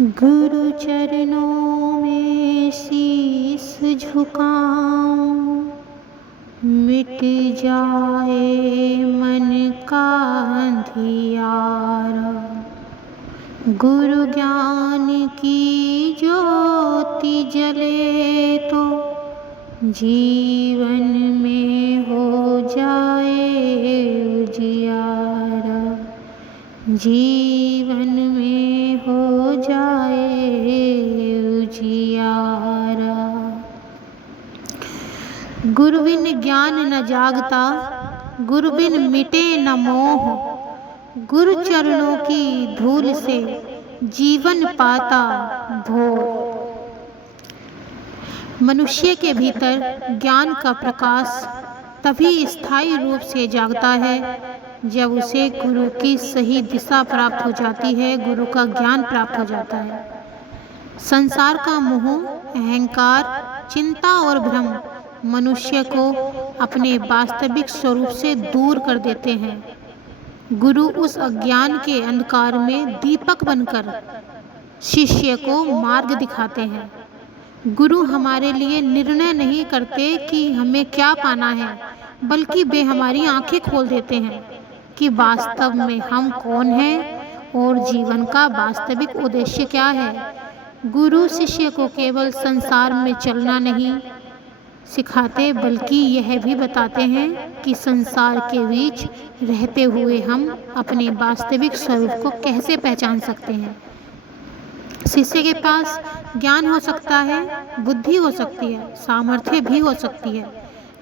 गुरु चरणों में शीस झुकाऊं, मिट जाए मन का अंधियारा। गुरु ज्ञान की ज्योति जले तो जीवन में हो जाए उजियारा। जीवन में हो जाए उजियारा। गुरु बिन ज्ञान न जागता, गुरु बिन मिटे न मोह। गुरु चरणों की धूल से जीवन पाता भोर। मनुष्य के भीतर ज्ञान का प्रकाश तभी स्थायी रूप से जागता है जब उसे गुरु की सही दिशा प्राप्त हो जाती है, गुरु का ज्ञान प्राप्त हो जाता है। संसार का मोह, अहंकार, चिंता और भ्रम मनुष्य को अपने वास्तविक स्वरूप से दूर कर देते हैं। गुरु उस अज्ञान के अंधकार में दीपक बनकर शिष्य को मार्ग दिखाते हैं। गुरु हमारे लिए निर्णय नहीं करते कि हमें क्या पाना है, बल्कि वे हमारी आंखें खोल देते हैं कि वास्तव में हम कौन हैं और जीवन का वास्तविक उद्देश्य क्या है। गुरु शिष्य को केवल संसार में चलना नहीं सिखाते, बल्कि यह भी बताते हैं कि संसार के बीच रहते हुए हम अपने वास्तविक स्वरूप को कैसे पहचान सकते हैं। शिष्य के पास ज्ञान हो सकता है, बुद्धि हो सकती है, सामर्थ्य भी हो सकती है,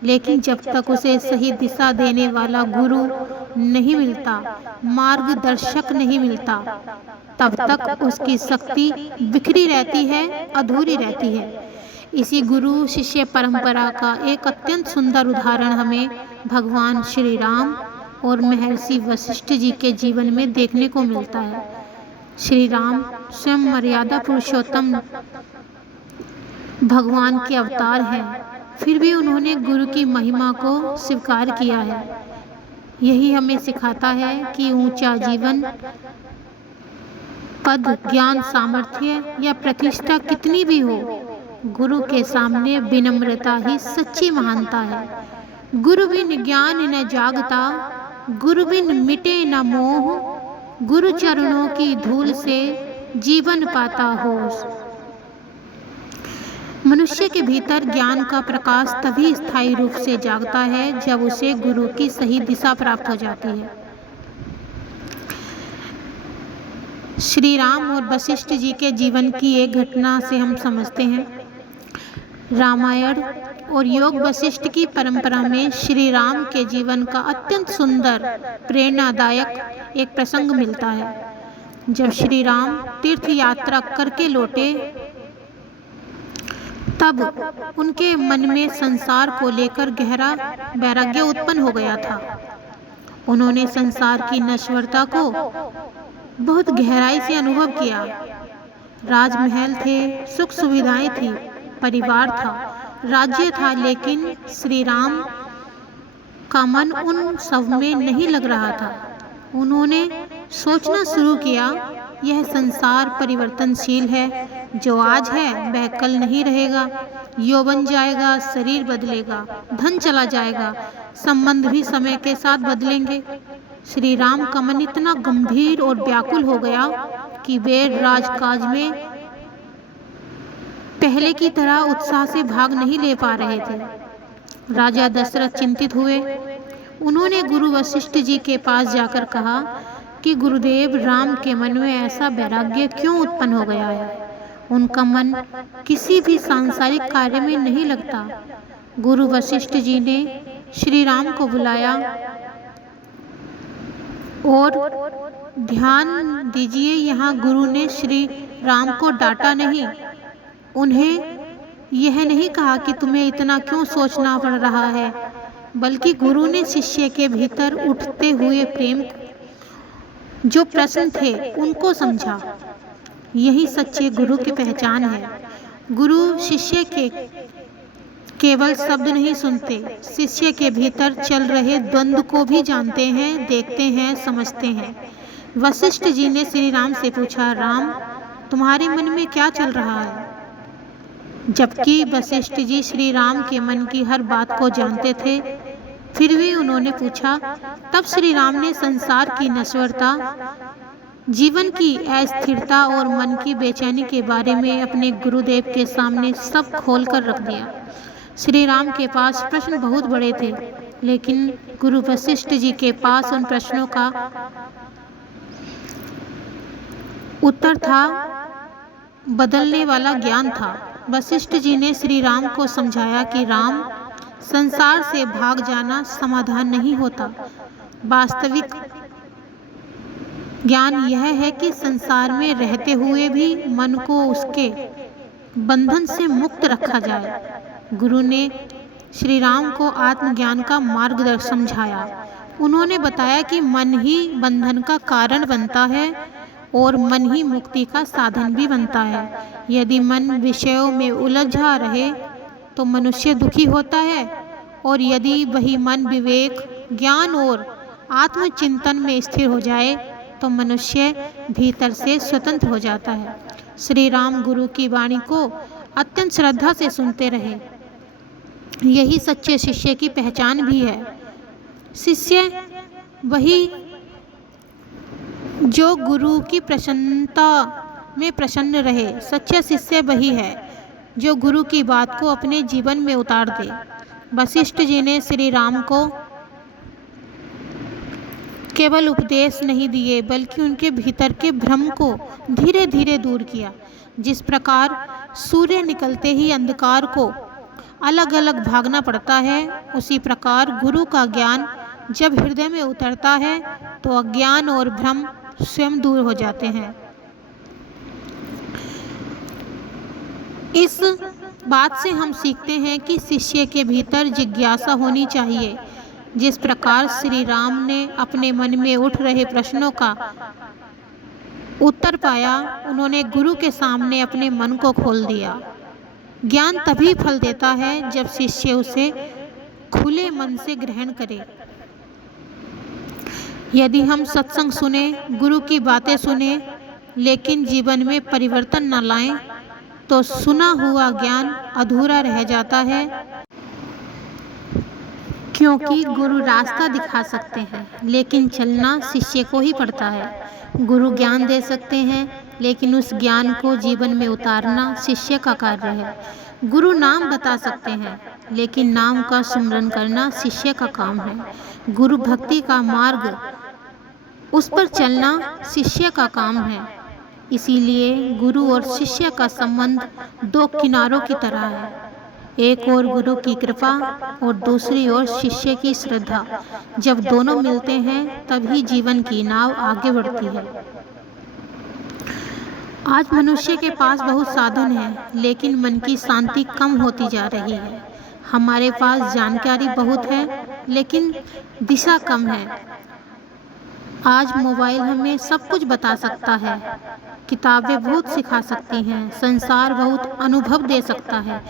लेकिन जब तक उसे सही दिशा देने वाला गुरु नहीं मिलता, मार्गदर्शक नहीं मिलता, तब तक उसकी शक्ति बिखरी रहती है, अधूरी रहती है। इसी गुरु शिष्य परंपरा का एक अत्यंत सुंदर उदाहरण हमें भगवान श्री राम और महर्षि वशिष्ठ जी के जीवन में देखने को मिलता है। श्री राम स्वयं मर्यादा पुरुषोत्तम भगवान के अवतार हैं, फिर भी उन्होंने गुरु की महिमा को स्वीकार किया है। यही हमें सिखाता है कि ऊंचा जीवन पद, ज्ञान, सामर्थ्य या प्रतिष्ठा कितनी भी हो, गुरु के सामने विनम्रता ही सच्ची महानता है। गुरु बिन ज्ञान न जागता, गुरु बिन मिटे न मोह। गुरु चरणों की धूल से जीवन पाता होश। मनुष्य के भीतर ज्ञान का प्रकाश तभी स्थायी रूप से जागता है जब उसे गुरु की सही दिशा प्राप्त हो जाती है। श्री राम और वशिष्ठ जी के जीवन की एक घटना से हम समझते हैं। रामायण और योग वशिष्ठ की परंपरा में श्री राम के जीवन का अत्यंत सुंदर, प्रेरणादायक एक प्रसंग मिलता है। जब श्री राम तीर्थ यात्रा करके लौटे, तब उनके मन में संसार को लेकर गहरा वैराग्य उत्पन्न हो गया था। उन्होंने संसार की नश्वरता को बहुत गहराई से अनुभव किया। राजमहल थे, सुख सुविधाएं थी, परिवार था, राज्य था, लेकिन श्री राम का मन उन सब में नहीं लग रहा था। उन्होंने सोचना शुरू किया, यह संसार परिवर्तनशील है, जो आज है वह कल नहीं रहेगा। यौवन जाएगा, शरीर बदलेगा, धन चला जाएगा, संबंध भी समय के साथ बदलेंगे। श्री राम का मन इतना गंभीर और व्याकुल हो गया कि वे राजकाज में पहले की तरह उत्साह से भाग नहीं ले पा रहे थे। राजा दशरथ चिंतित हुए। उन्होंने गुरु वशिष्ठ जी के पास जाकर कहा कि गुरुदेव, राम के मन में ऐसा वैराग्य क्यों उत्पन्न हो गया है? उनका मन किसी भी सांसारिक कार्य में नहीं लगता। गुरु वशिष्ठ जी ने श्री राम को बुलाया और ध्यान दीजिए, यहाँ गुरु ने श्री राम को डांटा नहीं, उन्हें यह नहीं कहा कि तुम्हें इतना क्यों सोचना पड़ रहा है, बल्कि गुरु ने शिष्य के भीतर उठते हुए प्रेम जो प्रश्न थे उनको समझा। यही सच्चे गुरु की पहचान है। गुरु शिष्य के केवल शब्द नहीं सुनते, शिष्य के भीतर चल रहे द्वंद्व को भी जानते हैं, देखते हैं, समझते हैं। वशिष्ठ जी ने श्री राम से पूछा, राम, तुम्हारे मन में क्या चल रहा है? जबकि वशिष्ठ जी श्री राम के मन की हर बात को जानते थे, फिर भी उन्होंने पूछा। तब श्री राम ने संसार की नश्वरता, जीवन की अस्थिरता और मन की बेचैनी के बारे में अपने गुरुदेव के सामने सब खोल कर रख दिया। श्री राम के पास प्रश्न बहुत बड़े थे, लेकिन गुरु वशिष्ठ जी के पास उन प्रश्नों का उत्तर था, बदलने वाला ज्ञान था। वशिष्ठ जी ने श्री राम को समझाया कि राम, संसार से भाग जाना समाधान नहीं होता। वास्तविक ज्ञान यह है कि संसार में रहते हुए भी मन को उसके बंधन से मुक्त रखा जाए। गुरु ने श्री राम को आत्मज्ञान का मार्ग समझाया। उन्होंने बताया कि मन ही बंधन का कारण बनता है और मन ही मुक्ति का साधन भी बनता है। यदि मन विषयों में उलझा रहे तो मनुष्य दुखी होता है, और यदि वही मन विवेक, ज्ञान और आत्मचिंतन में स्थिर हो जाए तो मनुष्य भीतर से स्वतंत्र हो जाता है। श्री राम गुरु की वाणी को अत्यंत श्रद्धा से सुनते रहे। यही सच्चे शिष्य की पहचान भी है। शिष्य वही जो गुरु की प्रसन्नता में प्रसन्न रहे। सच्चा शिष्य वही है जो गुरु की बात को अपने जीवन में उतार दे। वशिष्ठ जी ने श्री राम को केवल उपदेश नहीं दिए, बल्कि उनके भीतर के भ्रम को धीरे धीरे दूर किया। जिस प्रकार सूर्य निकलते ही अंधकार को अलग अलग भागना पड़ता है, उसी प्रकार गुरु का ज्ञान जब हृदय में उतरता है तो अज्ञान और भ्रम स्वयं दूर हो जाते हैं। इस बात से हम सीखते हैं कि शिष्य के भीतर जिज्ञासा होनी चाहिए। जिस प्रकार श्री राम ने अपने मन में उठ रहे प्रश्नों का उत्तर पाया, उन्होंने गुरु के सामने अपने मन को खोल दिया। ज्ञान तभी फल देता है जब शिष्य उसे खुले मन से ग्रहण करे। यदि हम सत्संग सुने, गुरु की बातें सुने, लेकिन जीवन में परिवर्तन न लाएं, तो सुना हुआ ज्ञान अधूरा रह जाता है। क्योंकि गुरु रास्ता दिखा सकते हैं, लेकिन चलना शिष्य को ही पड़ता है। गुरु ज्ञान दे सकते हैं, लेकिन उस ज्ञान को जीवन में उतारना शिष्य का कार्य है। गुरु नाम बता सकते हैं, लेकिन नाम का सुमिरन करना शिष्य का काम है। गुरु भक्ति का मार्ग, उस पर चलना शिष्य का काम है। इसीलिए गुरु और शिष्य का संबंध दो किनारों की तरह है। एक ओर गुरु की कृपा और दूसरी ओर शिष्य की श्रद्धा। जब दोनों मिलते हैं तभी जीवन की नाव आगे बढ़ती है। आज मनुष्य के पास बहुत साधन है, लेकिन मन की शांति कम होती जा रही है। हमारे पास जानकारी बहुत है, लेकिन दिशा कम है। आज मोबाइल हमें सब कुछ बता सकता है, किताबें बहुत सिखा सकती हैं, संसार बहुत अनुभव दे सकता है,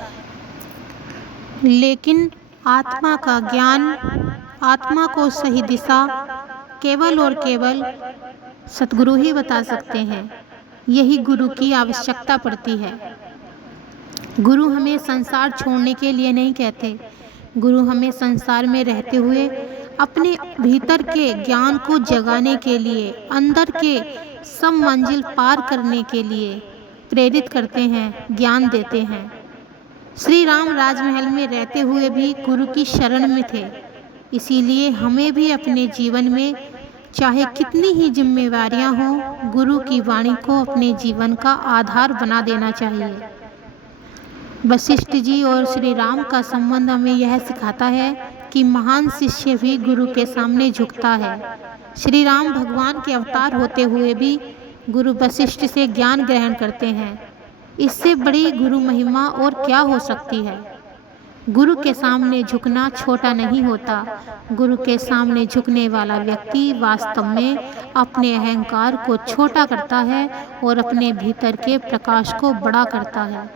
लेकिन आत्मा का ज्ञान, आत्मा को सही दिशा केवल और केवल सतगुरु ही बता सकते हैं। यही गुरु की आवश्यकता पड़ती है। गुरु हमें संसार छोड़ने के लिए नहीं कहते। गुरु हमें संसार में रहते हुए अपने भीतर के ज्ञान को जगाने के लिए, अंदर के सब मंजिल पार करने के लिए प्रेरित करते हैं, ज्ञान देते हैं। श्री राम राजमहल में रहते हुए भी गुरु की शरण में थे। इसीलिए हमें भी अपने जीवन में चाहे कितनी ही जिम्मेवारियां हों, गुरु की वाणी को अपने जीवन का आधार बना देना चाहिए। वशिष्ठ जी और श्री राम का संबंध हमें यह सिखाता है कि महान शिष्य भी गुरु के सामने झुकता है। श्री राम भगवान के अवतार होते हुए भी गुरु वशिष्ठ से ज्ञान ग्रहण करते हैं। इससे बड़ी गुरु महिमा और क्या हो सकती है। गुरु के सामने झुकना छोटा नहीं होता। गुरु के सामने झुकने वाला व्यक्ति वास्तव में अपने अहंकार को छोटा करता है और अपने भीतर के प्रकाश को बड़ा करता है।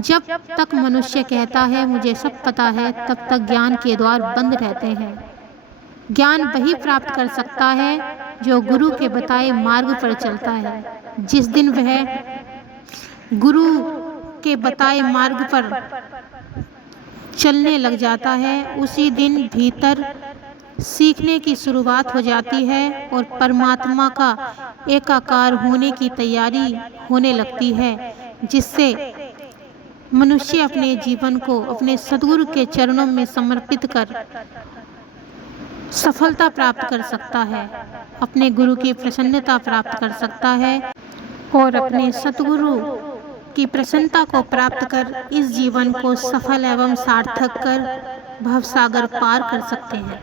जब तक मनुष्य कहता है मुझे सब पता है, तब तक ज्ञान के द्वार बंद रहते हैं। ज्ञान वही प्राप्त कर सकता है जो गुरु के बताए मार्ग पर चलता है। जिस दिन वह गुरु के बताए मार्ग पर चलने लग जाता है, उसी दिन भीतर सीखने की शुरुआत हो जाती है और परमात्मा का एकाकार होने की तैयारी होने लगती है, जिससे मनुष्य अपने जीवन को अपने सद्गुरु के चरणों में समर्पित कर सफलता प्राप्त कर सकता है, अपने गुरु की प्रसन्नता प्राप्त कर सकता है और अपने सतगुरु की प्रसन्नता को प्राप्त कर इस जीवन को सफल एवं सार्थक कर भवसागर पार कर सकते हैं।